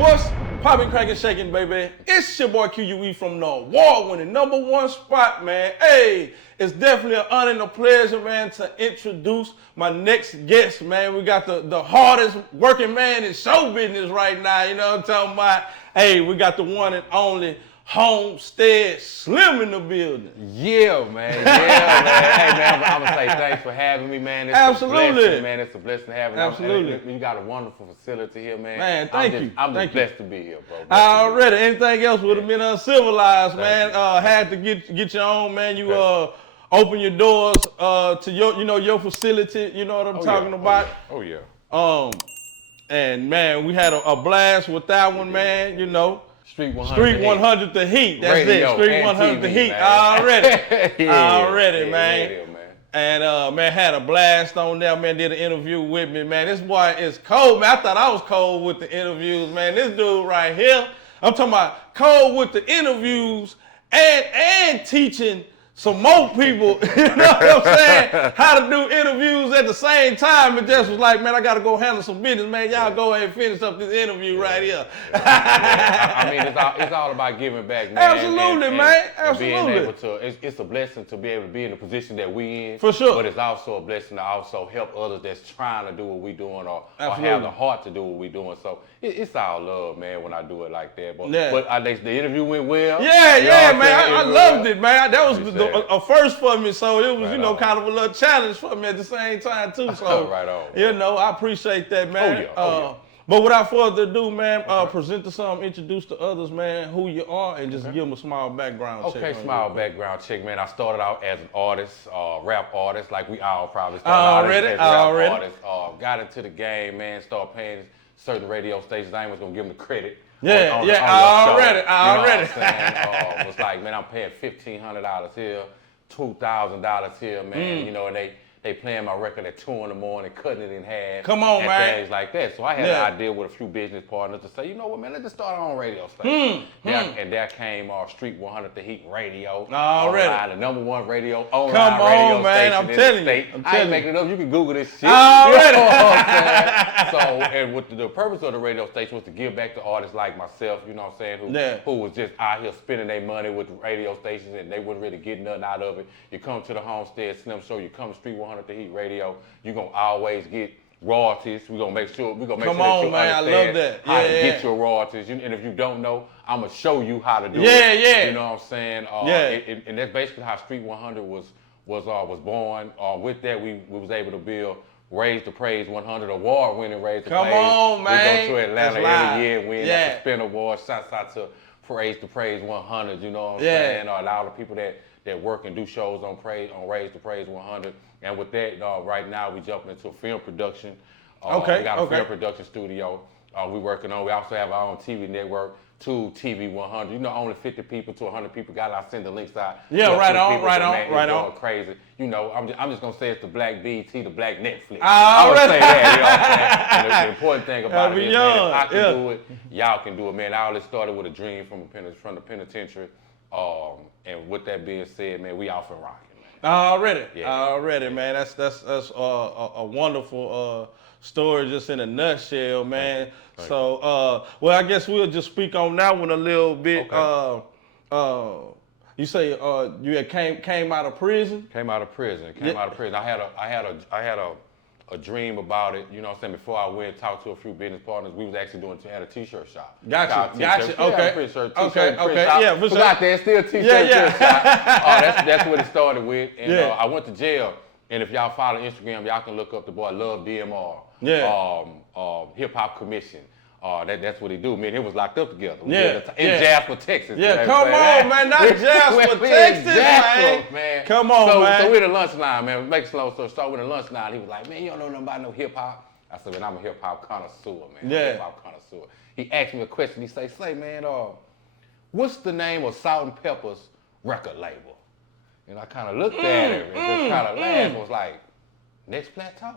What's poppin', crackin', shaking, baby? It's your boy Q.U.E from the award-winning #1 spot, man. Hey, it's definitely an honor and a pleasure, man, to introduce my next guest, man. We got the hardest working man in show business right now, you know what I'm talking about? Hey, we got the one and only Homestead Slim in the building. Yeah, man. Yeah, man. Hey, man, I'm going to say thanks for having me, man. It's Absolutely. A blessing, man. It's a blessing having me. Absolutely. You got a wonderful facility here, man. Man, thank you. I'm Thank just blessed to be here, bro. Already. Anything else would have been uncivilized, man. Had to get your own, man. You open your doors to your facility. You know what I'm talking about? Oh, yeah. And man, we had a blast with that one, man. You know. Street 100. Street 100 the heat. That's Radio, it. Street 100 TV, the heat. Man. Already, man. Radio, man. And man, had a blast on there, man. Did an interview with me, man. This boy is cold, man. I thought I was cold with the interviews, man. This dude right here, I'm talking about cold with the interviews and teaching some more people, you know what I'm saying, how to do interviews at the same time. It just was like, man, I got to go handle some business, man. Y'all go ahead and finish up this interview right here. I mean, it's all about giving back, man. Absolutely, man. Absolutely. And being able to, it's a blessing to be able to be in the position that we in. For sure. But it's also a blessing to also help others that's trying to do what we doing or have the heart to do what we doing. So it's all love, man, when I do it like that. But, the interview went well. Yeah, man. I loved it, man. That was a first for me, so it was, kind of a little challenge for me at the same time, too. So, right on. You know, I appreciate that, man. Oh, yeah. But without further ado, man, present to some, introduce to others, man, who you are, and just give them a small background check. Okay, small background check, man. I started out as an artist, rap artist, like we all probably started out as rap artists. Got into the game, man, started paying certain radio stations. I ain't gonna give them the credit. I already. Was like, man, I'm paying $1,500 here, $2,000 here, man. You know, and they playing my record at 2 in the morning, cutting it in half. Come on, man. Things like that. So I had an idea with a few business partners to say, you know what, man, let's just start our own radio station. And there came Street 100 The Heat Radio. Already. The #1 radio online Come on, radio man. station I'm in telling the state. you. I ain't making it up. You can Google this shit. Already. You know what I'm saying? So, and with the purpose of the radio station was to give back to artists like myself, you know what I'm saying, who was just out here spending their money with the radio stations and they wouldn't really get nothing out of it. You come to the Homestead Slim show, you come to Street 100 The Heat Radio, you're going to always get royalties. We're going to make sure that you understand how to get your royalties. And if you don't know, I'm going to show you how to do it. You know what I'm saying? And that's basically how Street 100 was born. With that, we was able to build Raise the Praise 100 award-winning Raise the Praise. Come on, man. We go to Atlanta every year, win the Spin Award. Shouts out to Raise the Praise 100, you know what I'm saying? A lot of people that work and do shows on Raise the Praise 100. And with that, right now we jumping into a film production. We got a film production studio we working on. We also have our own TV network, TV 100. You know, only 50 people to 100 people got it. I'll send the links out. Right on. Crazy. You know, I'm just gonna say it's the Black BET, the Black Netflix. I'm gonna say that. You know what I'm saying? And the important thing about it is, man, if I can do it, y'all can do it, man. I always started with a dream from the penitentiary. And with that being said, man, we off and rocking. Already, man. That's a wonderful story just in a nutshell, man. So, well, I guess we'll just speak on that one a little bit. You say you had came out of prison? Came out of prison. I had a dream about it, you know what I'm saying? Before I went and talked to a few business partners, we was actually had a t-shirt shop. Gotcha. Okay. Yeah, for sure. Forgot that, still t-shirt shop. That's what it started with. And I went to jail. And if y'all follow Instagram, y'all can look up the boy Love DMR. Hip Hop Commission. That's what he do. Man, he was locked up together. In Jasper, Texas. Come on, man. Not Jasper, Texas, man. Come on, man. So we're the lunch line, man. Make it slow. So start with the lunch line. He was like, man, you don't know nothing about no hip hop. I said, man, I'm a hip hop connoisseur, man. Hip hop connoisseur. He asked me a question. He say, man, what's the name of Salt and Pepper's record label? And I kind of looked at him and just kind of laughed and was like, Next Plateau.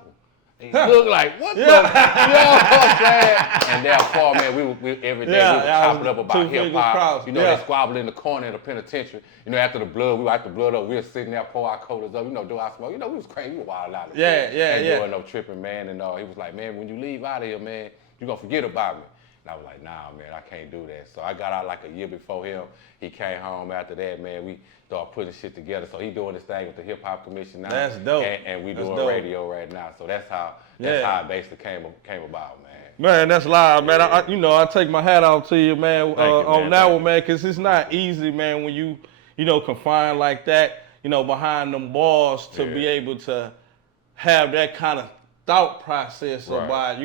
He looked like, what the? You know what I'm saying? And therefore, man, we every day we were chopping up about hip hop. You know, they squabble in the corner of the penitentiary. You know, after the blood, we wiped the blood up. We were sitting there, pour our colas up. You know, do our smoke. You know, we was crazy. We were wild out. Ain't doing no tripping, man. And he was like, man, when you leave out of here, man, you're gonna forget about me. And I was like, nah, man, I can't do that. So I got out like a year before him. He came home after that, man. We started putting shit together. So he doing this thing with the Hip Hop Commission now. That's dope. And we doing radio right now. So that's how it basically came about, man. Man, that's live, man. Yeah. I take my hat off to you, man, on that one, man, because it's not Yeah. easy, man, when you confined like that, behind them bars to be able to have that kind of thought process about,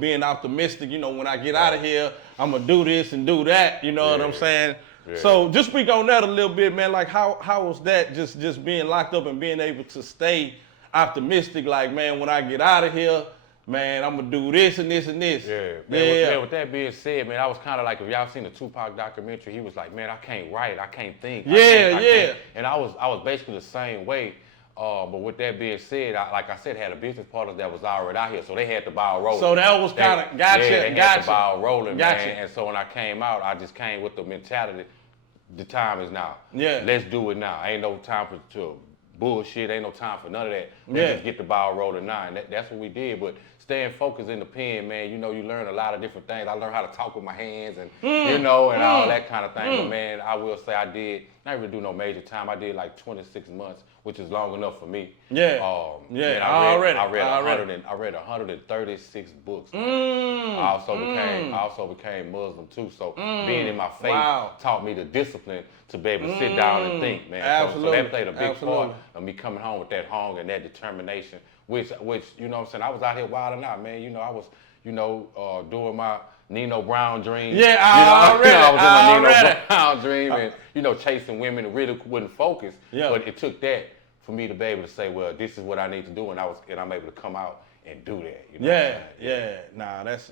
being optimistic. When I get out of here, I'm gonna do this and do that. You know what I'm saying? Yeah. So just speak on that a little bit, man. Like how was that just being locked up and being able to stay optimistic? Like, man, when I get out of here, man, I'm gonna do this and this and this. Yeah, man. With that being said, man, I was kind of like, if y'all seen the Tupac documentary, he was like, man, I can't write, I can't think. I can't. And I was basically the same way. But with that being said, like I said, had a business partner that was already out here, so they had the ball rolling. So that was kind of they had the ball rolling, man. And so when I came out, I just came with the mentality, the time is now. Yeah. Let's do it now. Ain't no time for bullshit. Ain't no time for none of that. Let's just get the ball rolling now. And that's what we did. But staying focused in the pen, man, you learn a lot of different things. I learned how to talk with my hands and, and all that kind of thing. But, man, I will say I didn't really do no major time. I did like 26 months, which is long enough for me. Yeah. Man, I read 136 books. I also became Muslim too. So being in my faith taught me the discipline to be able to sit down and think, man. Absolutely. So that played a big part of me coming home with that hunger and that determination, which you know what I'm saying, I was out here wilding out, man. I was, doing my Nino Brown dream. Yeah, I was in my Nino Brown dream and, chasing women and really wasn't focused. Yeah. But it took that for me to be able to say, well, this is what I need to do, and I'm able to come out and do that. Nah, that's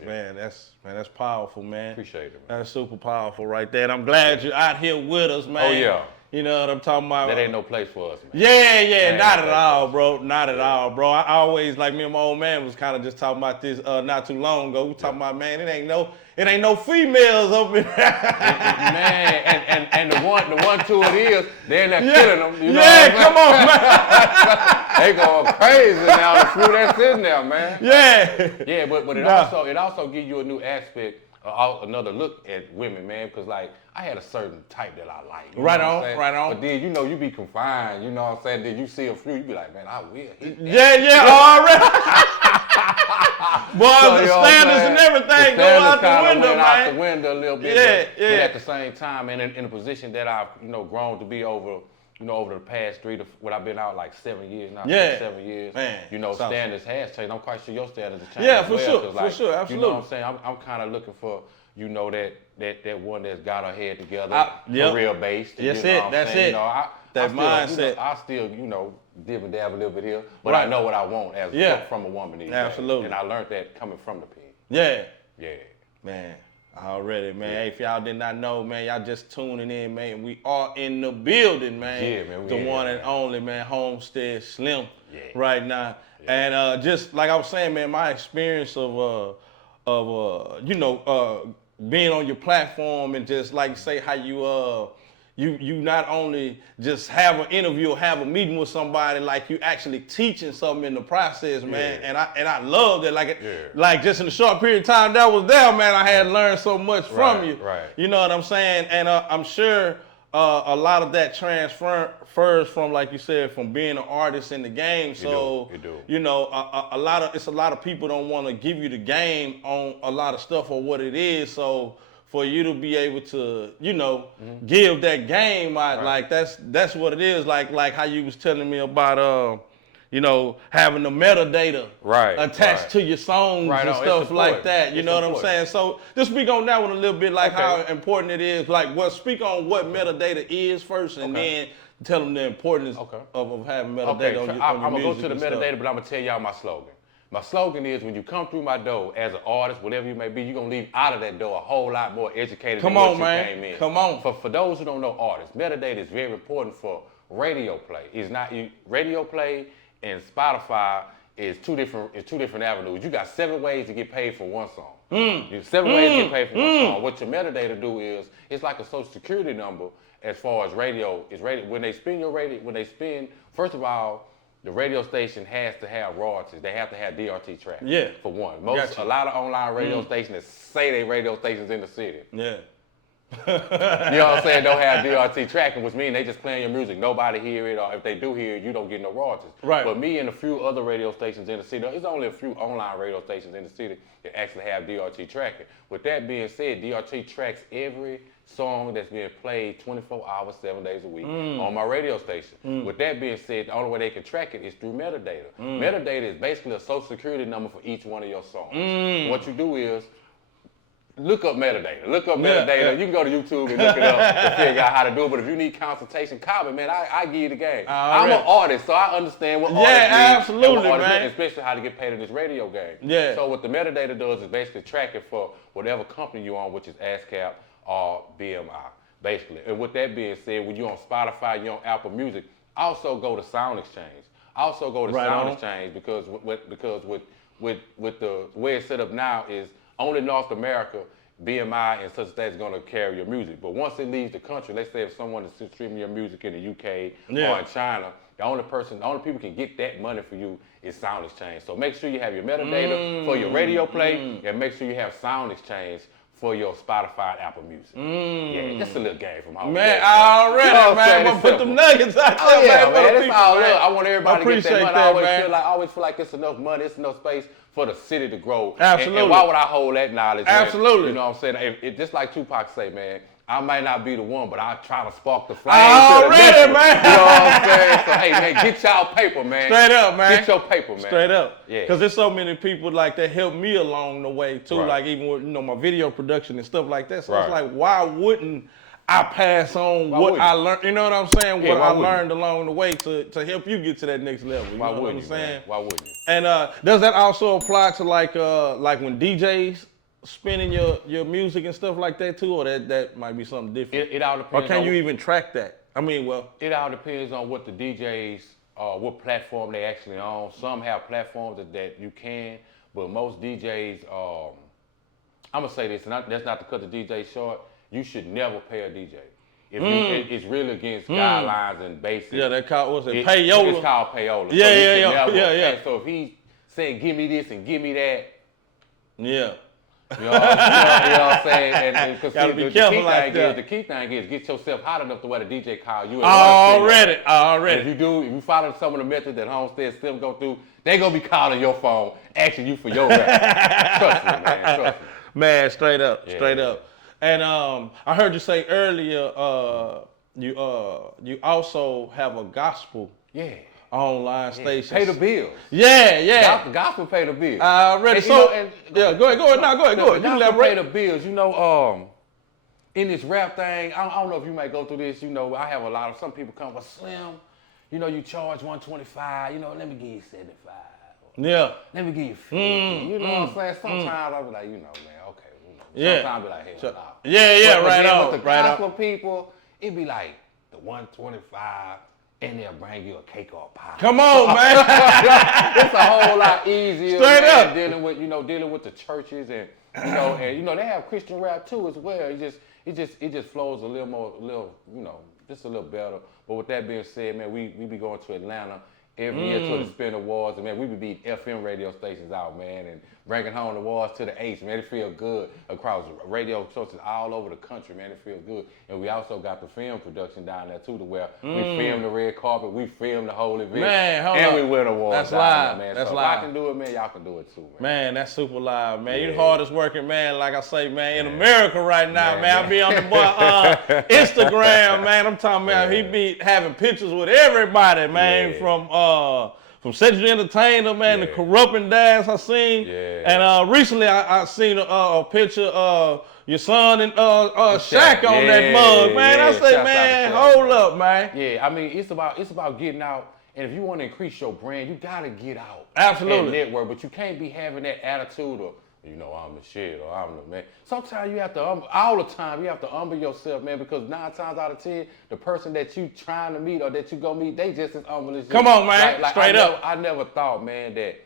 powerful, man. Appreciate it, man. That's super powerful right there. And I'm glad you're out here with us, man. Oh yeah. You know what I'm talking about? That ain't no place for us, man. Yeah, not at all, bro. Not at all, bro. I always, like me and my old man was kind of just talking about this not too long ago. We talking about, man, it ain't no females up in there. Man, and the one two it is, they're not killing them. You know come on, man. They going crazy now. The fruit that's in there, man. Yeah, but it also gives you a new aspect, another look at women, man. Because like I had a certain type that I like. Right on. But then you be confined. You know what I'm saying? Then you see a few, you be like, man, I will hit that. Yeah, already. Boy, the standards and everything go out the window, man. Out the window a little bit. But at the same time, man, in a position that I've grown to be over the past what I've been out like 7 years now. 7 years. Man, standards has changed. I'm quite sure your standards have changed. Yeah, for sure, absolutely. You know what I'm saying? I'm kind of looking for that one that's got her head together, real based. That's it. That mindset. I still, dib and dab a little bit here, but I know what I want from a woman these days. And I learned that coming from the pen. Yeah. Yeah. Man, already, man. Hey, if y'all did not know, man, y'all just tuning in, man. We are in the building, man. Yeah, man. The one and only, man, Homestead Slim right now. Yeah. And just like I was saying, man, my experience of being on your platform and just like say how you not only just have an interview or have a meeting with somebody, like you actually teaching something in the process, man. And I love that. Like just in a short period of time that was there, man, I had learned so much from you. Right. You know what I'm saying? And I'm sure a lot of that transfers from, like you said, from being an artist in the game. So you do. A lot of people don't want to give you the game on a lot of stuff or what it is. So for you to be able to, give that game out, like that's what it is. Like how you was telling me about, having the metadata attached to your songs and stuff like that. You know what I'm saying? So just speak on that one a little bit, like how important it is. Like, speak on what metadata is first, and then tell them the importance of having metadata on your I'm gonna go to the metadata, but I'm gonna tell y'all my slogan. My slogan is, when you come through my door as an artist, whatever you may be, you're going to leave out of that door a whole lot more educated than what you came in. Come on. For those who don't know artists, metadata is very important for radio play. Radio play and Spotify is two different avenues. You got 7 ways to get paid for one song. You have 7 ways to get paid for one song. What your metadata do is, it's like a social security number as far as radio. When they spin your radio, first of all, the radio station has to have royalties. They have to have DRT tracking. Yeah. For one. Gotcha. A lot of online radio stations say they radio stations in the city. Yeah. You know what I'm saying? Don't have DRT tracking, which means they just playing your music. Nobody hear it, or if they do hear it, you don't get no royalties. Right. But me and a few other radio stations in the city, there's only a few online radio stations in the city that actually have DRT tracking. With that being said, DRT tracks every song that's being played 24 hours, 7 days a week on my radio station. With that being said, the only way they can track it is through metadata. Metadata is basically a social security number for each one of your songs. What you do is, look up metadata. Yeah. You can go to YouTube and look it up to figure out how to do it. But if you need consultation, call me, man. I give you the game. I'm an artist, so I understand what artists need. Absolutely, man. Especially how to get paid in this radio game. Yeah. So what the metadata does is basically track it for whatever company you're on, which is ASCAP or BMI, basically. And with that being said, when you're on Spotify, you're on Apple Music, also go to Sound Exchange. Exchange because with the way it's set up now is only North America, BMI and such that is going to carry your music. But once it leaves the country, let's say if someone is streaming your music in the UK or in China, the only people can get that money for you is Sound Exchange. So make sure you have your metadata for your radio play and make sure you have Sound Exchange for your Spotify and Apple Music. Yeah, just a little game from home. Man, I'm gonna put them nuggets out there, man. That's all love. I want everybody to get that money. That, I always feel like it's enough money, it's enough space for the city to grow. Absolutely. And why would I hold that knowledge? Absolutely. Man? You know what I'm saying? It just like Tupac say, man, I might not be the one, but I try to spark the flame. Already, man. You know what I'm saying? So, hey, man, get y'all paper, man. Straight up, man. Get your paper, man. Straight up. Yeah. Because there's so many people like that help me along the way too, Right. like even with my video production and stuff like that. So Right. it's like, why wouldn't I pass on what I learned? You know what I'm saying? Yeah, what I wouldn't learned along the way to help you get to that next level. You Why know what I'm wouldn't you, saying? man? Why wouldn't you? And does that also apply to like when DJs spinning your music and stuff like that too, or that might be something different? It all depends. Or can you even track that? I mean, well, it all depends on what the DJs, what platform they actually on. Some have platforms that you can, but most DJs, I'm gonna say this, and that's not to cut the DJ short. You should never pay a DJ. It's really against guidelines and basics. Yeah, that called, what's it, payola? It's called payola. Yeah. So if he's saying, give me this and give me that. Yeah. You know what I'm saying? And gotta be careful like that. The key thing is get yourself hot enough to where the DJ call you. Already. And if you follow some of the methods that Homestead Slim go through, they gonna be calling your phone, asking you for your rap. Trust me, man. Trust me. Man, straight up. And I heard you say earlier, you also have a gospel online station. Pay the bills. Yeah. Gospel pay the bills. Already. Go ahead. Go ahead. You can elaborate. Pay the bills. You know, in this rap thing, I don't know if you might go through this. You know, I have some people come with Slim. You know, you charge $125. You know, let me give you $75. Yeah. Let me give you $50. You know what I'm saying? Sometimes I'll be like, you know, man, okay. Sometimes I'll be like, hell no. Yeah, right on. With the gospel people, it'd be like the $125. And they'll bring you a cake or a pie. Come on, man. It's a whole lot easier. Straight up. Dealing with the churches and they have Christian rap too as well. It just flows a little just a little better. But with that being said, man, we be going to Atlanta every year to the Spin Awards, and man, we be beating FM radio stations out, man, and bringing home the awards to the A's, man. It feel good across radio sources all over the country, man. It feel good. And we also got the film production down there too, to where we film the red carpet, we film the whole event, man, we win awards. That's live, man. That's so live. If I can do it, man, y'all can do it too, man. Man, that's super live, man. You're the hardest working man, like I say, man, in America right now, man. I be on the Instagram, man. I'm talking about he be having pictures with everybody, man, from Sexual Entertainer, man, the Corrupting Dance I seen. And recently I seen a picture of your son and Shaq on that mug, man. I say, man, hold up, man. Yeah, I mean, it's about getting out. And if you want to increase your brand, you got to get out. Absolutely. And network, but you can't be having that attitude of, you know, I'm the shit or I'm the man. Sometimes you have to, all the time, you have to humble yourself, man, because 9 times out of 10, the person that you trying to meet or that you go meet, they just as humble as you. Come on, man. Straight up. I never thought, man, that,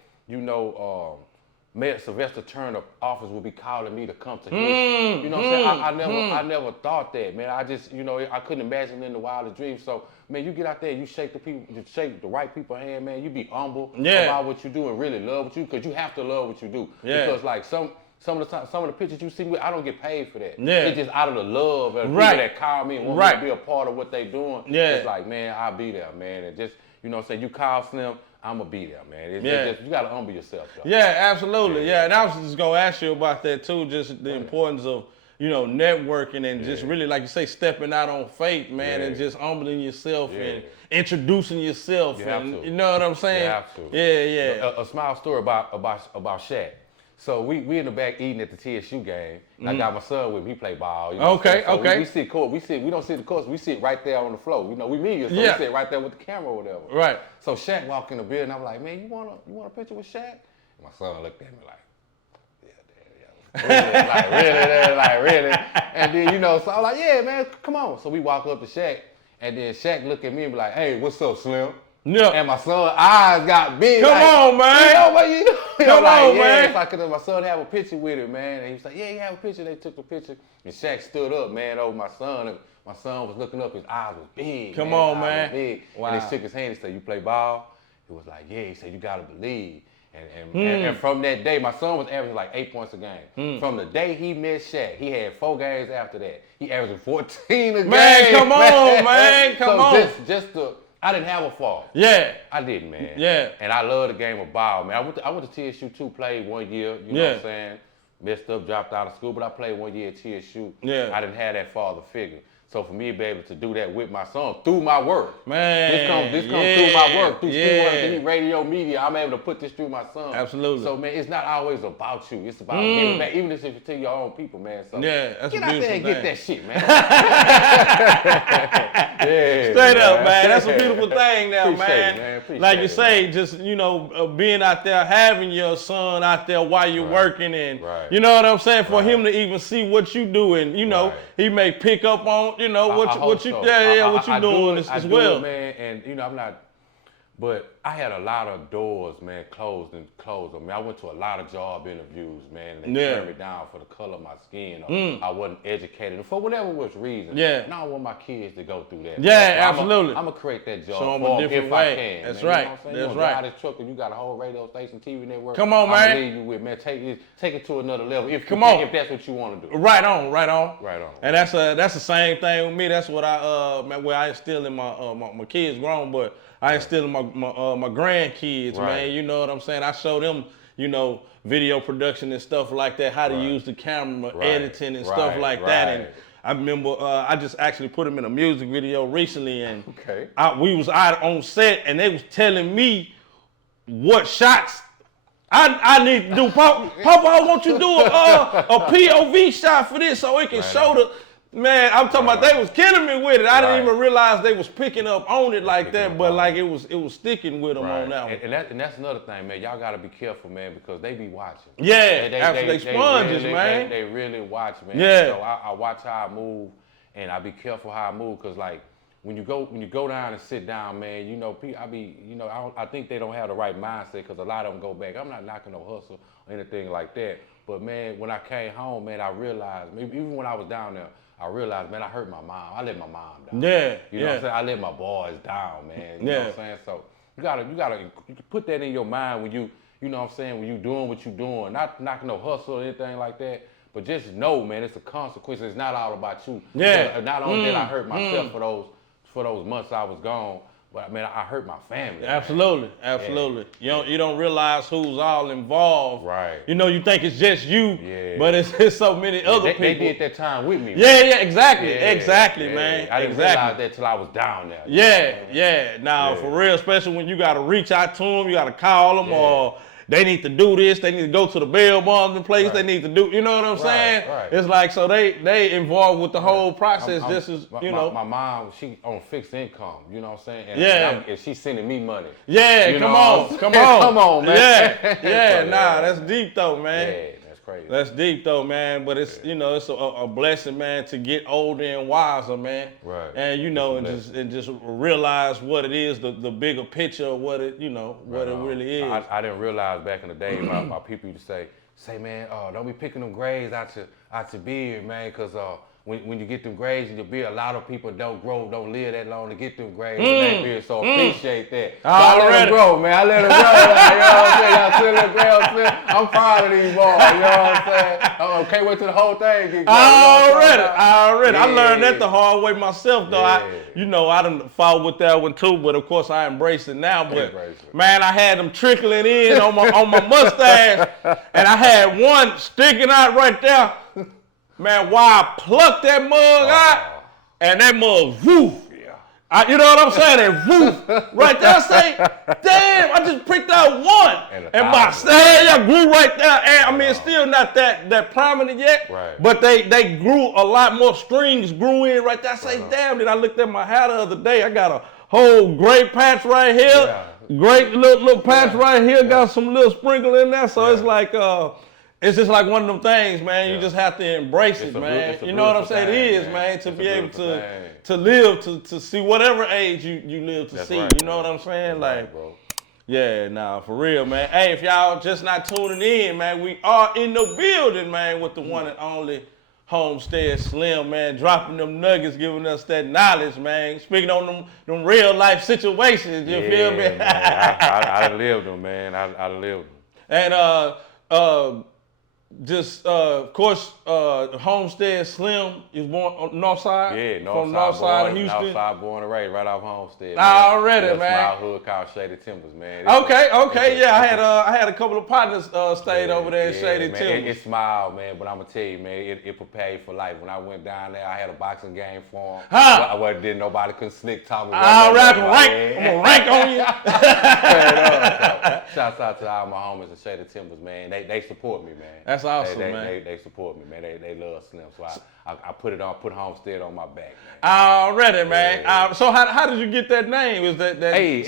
Mayor Sylvester Turner office would be calling me to come to his. You know what I'm saying? I never thought that, man. I just, you know, I couldn't imagine in the wildest dreams. So, man, you get out there, you shake the right people's hand, man. You be humble about what you do and really love what you do, because you have to love what you do. Yeah. Because like some of the pictures you see me, I don't get paid for that. Yeah. It's just out of the love of the people that call me and want me to be a part of what they doing. Yeah. It's like, man, I'll be there, man. And just, you know what I'm saying, you call Slim, I'm gonna be there, man. It's just, you gotta humble yourself, though. Yeah, absolutely. Yeah, and I was just gonna ask you about that too, just the importance of, you know, networking and just really, like you say, stepping out on faith, man, and just humbling yourself and introducing yourself. You have to. You know what I'm saying? You have to. Yeah. A small story about Shaq. So we in the back eating at the TSU game. And I got my son with me. He play ball. You know okay. We sit court. We don't sit the course. We sit right there on the floor. You know, we media, so we sit right there with the camera or whatever. Right. So Shaq walk in the building. I'm like, man, you want a picture with Shaq? And my son looked at me like, really? And then, you know, so I'm like, yeah, man, come on. So we walk up to Shaq, and then Shaq look at me and be like, hey, what's up, Slim? Yeah. And my son's eyes got big. Come on, man. You know what you do? Come on, man. It's like, cause my son have a picture with him, man. And he was like, yeah, you have a picture. They took the picture. And Shaq stood up, man, over my son. And my son was looking up. His eyes was big. Come on, man. Big. Wow. And he shook his hand. He said, you play ball? He was like, yeah. He said, you got to believe. And from that day, my son was averaging like 8 points a game. From the day he met Shaq, he had 4 games after that. He averaged 14 a game. Man, come on, man. Come on. I didn't have a fault. Yeah. I didn't, man. Yeah. And I love the game of ball, man. I went to TSU too, played 1 year, you know what I'm saying? Messed up, dropped out of school, but I played 1 year at TSU. Yeah. I didn't have that father figure. So for me to be able to do that with my son through my work, man, this comes through my work, through schoolwork, any radio media, I'm able to put this through my son. Absolutely. So man, it's not always about you. It's about giving back, even if it's to your own people, man. So that's get out there and get that shit, man. Straight up, man. That's a beautiful thing now, man. Like you say, just, you know, being out there, having your son out there while you're working, and you know what I'm saying, for him to even see what you do, and you know, he may pick up on, you know, what you doing as well, man. And you know, I'm not, but I had a lot of doors, man, closed. I mean, I went to a lot of job interviews, man, and they turned me down for the color of my skin. Or I wasn't educated for whatever was reason. Yeah. And I don't want my kids to go through that. Yeah, so absolutely. I'm gonna create that job for them if I can. That's man. right. You know what I'm saying? That's you right. Drive this truck and you got a whole radio station, TV network. Come on, man. I believe you with, man. Take it to another level. If that's what you want to do. Right on. Right on. And that's the same thing with me. That's what where I instill in my kids grown, but I instill in my grandkids, man. You know what I'm saying? I show them, you know, video production and stuff like that, how to use the camera, editing and stuff like that. And I remember I just actually put them in a music video recently, and we was out on set, and they was telling me what shots I need to do. Papa, I want you to do a POV shot for this so it can show the. Man, I'm talking about they was killing me with it. I didn't even realize they was picking up on it like that, but like it was sticking with them on that one. And that's another thing, man. Y'all gotta be careful, man, because they be watching. Yeah, they sponges, man. They really watch, man. Yeah. So I watch how I move, and I be careful how I move, cause like when you go down and sit down, man, you know, I think they don't have the right mindset, cause a lot of them go back. I'm not knocking no hustle or anything like that, but man, when I came home, man, I realized, even when I was down there, I realized, man, I hurt my mom. I let my mom down. Yeah. You know what I'm saying? I let my boys down, man. You know what I'm saying? So you gotta put that in your mind when you know what I'm saying, when you doing what you doing. Not knocking no hustle or anything like that, but just know, man, it's a consequence. It's not all about you. Yeah. Not only did I hurt myself for those months I was gone, but man, I hurt my family. Absolutely. Yeah. You don't realize who's all involved. Right. You know, you think it's just you, but it's so many other people. They did that time with me. Yeah, exactly, man. I didn't realize that till I was down there. Now, for real, especially when you got to reach out to them, you got to call them, or they need to do this, they need to go to the bail bonds place, they need to do, you know what I'm saying? Right. It's like, so they involved with the whole process, just as, My mom, she on fixed income, you know what I'm saying? And she's sending me money. Yeah, come on. Come on, man. That's deep though, man. Yeah, that's crazy. That's deep though, man. But it's it's a blessing, man, to get older and wiser, man. Right. And and just realize what it is, the bigger picture of what it what it really is. I didn't realize back in the day, my people used to say, man, don't be picking them grades out your beard, man, because when you get them grades in your beard, a lot of people don't live that long to get them grades in that beard. So appreciate that. So I let them grow, man. I let them grow. Like, you know what I'm saying? Y'all still little girls. I'm proud of these boys. You know what I'm saying? I can't wait till the whole thing get going. Already. I learned that the hard way myself, though. Yeah. I done fought with that one too, but of course I embrace it now. But man, I had them trickling in on my mustache, and I had one sticking out right there. Man, why I plucked that mug out, and that mug, woof. Yeah. You know what I'm saying? That woof. Right there, I say, damn, I just pricked out one. And my hair grew right there. And I mean, it's still not that prominent yet, but they grew a lot more, strings grew in right there. I say, damn, then I looked at my hair the other day. I got a whole great patch right here, great little patch right here, got some little sprinkle in there. So it's like, it's just like one of them things, man. You just have to embrace it, man. You know what I'm saying? It is, man, to be able to live, to see whatever age you live to see. You know what I'm saying? Like, yeah, nah, for real, man. Hey, if y'all just not tuning in, man, we are in the building, man, with the one and only Homestead Slim, man, dropping them nuggets, giving us that knowledge, man. Speaking on them real life situations, you feel me? Man, I lived them, man. I lived them. And of course, Homestead Slim is born on North Side. Yeah, from North Side of Houston. North Side, born and raised right off Homestead. Already, man. Small hood called Shady Timbers, man. Okay, yeah. I had a couple of partners stayed over there in Shady Timbers. It's small, man, but I'm gonna tell you, man, it prepared you for life. When I went down there, I had a boxing game for them. Didn't nobody could slick talk me. I'm gonna rank on you. Shouts out to all my homies in Shady Timbers, man. They support me, man. That's awesome, man. They support me, man. They love Slim, so I put Homestead on my back, man. Already, man. Yeah. So how did you get that name? Is that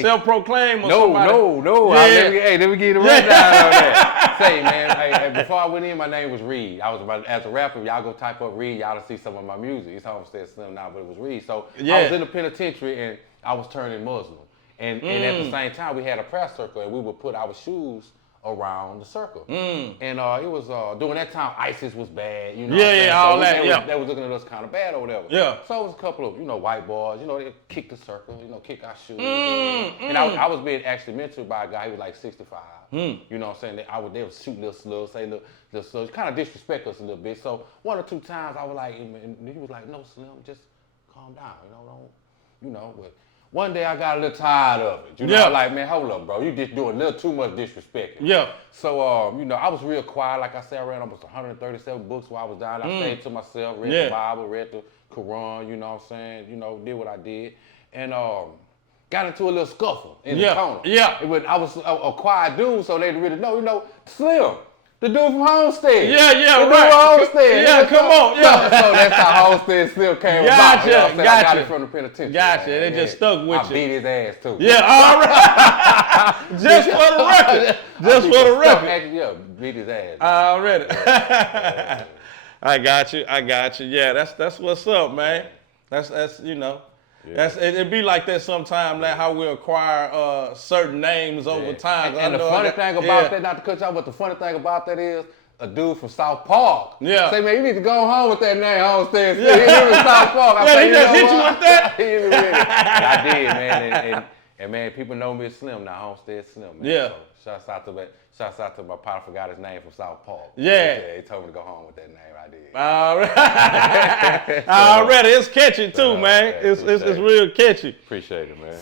self-proclaimed or somebody? No. Yeah. Let me get a rundown on that. Say, man, before I went in, my name was Reed. As a rapper, y'all go type up Reed, y'all to see some of my music. It's Homestead Slim now, but it was Reed. So I was in the penitentiary and I was turning Muslim. And at the same time, we had a prayer circle and we would put our shoes around the circle. And it was, during that time, ISIS was bad, you know. They was looking at us kind of bad or whatever. Yeah. So it was a couple of, white boys, they kick the circle, kick our shoes. And I was being actually mentored by a guy who was like 65. You know what I'm saying? They would shoot little slugs, say little slugs, kind of disrespect us a little bit. So one or two times I was like, and he was like, no, Slim, just calm down, but one day I got a little tired of it. Like, man, hold up, bro. You just doing a little too much disrespect. Yeah. So, I was real quiet. Like I said, I read almost 137 books while I was down. I stayed to myself, read the Bible, read the Quran, you know what I'm saying? Did what I did. And got into a little scuffle in the corner. Yeah. I was a quiet dude, so they didn't really know, Slim. The dude from Homestead. Yeah, the dude from Homestead. Yeah, come on. Yeah. So that's how Homestead still came about. I got it from the penitentiary. Gotcha. It just stuck with you. I beat his ass too. Yeah, all right. Just for the record. Just for the record. Yeah, beat his ass. Already. I got you. Yeah, that's what's up, man. That's Yeah. It'd be like that sometime, like how we acquire certain names over time. And the funny thing about that, not to cut you off, but the funny thing about that is a dude from South Park. Yeah. Say, man, you need to go home with that name, Homestead. Yeah. He was South Park. He just hit you with that? He hit me with it. I did, man. And man, people know me as Slim now, Homestead Slim, man. Yeah. So shouts out to my partner, forgot his name from South Park. Yeah. He told me to go home with that name. I did. All right. Already, it's catchy too, man. It's real catchy. Appreciate it, man.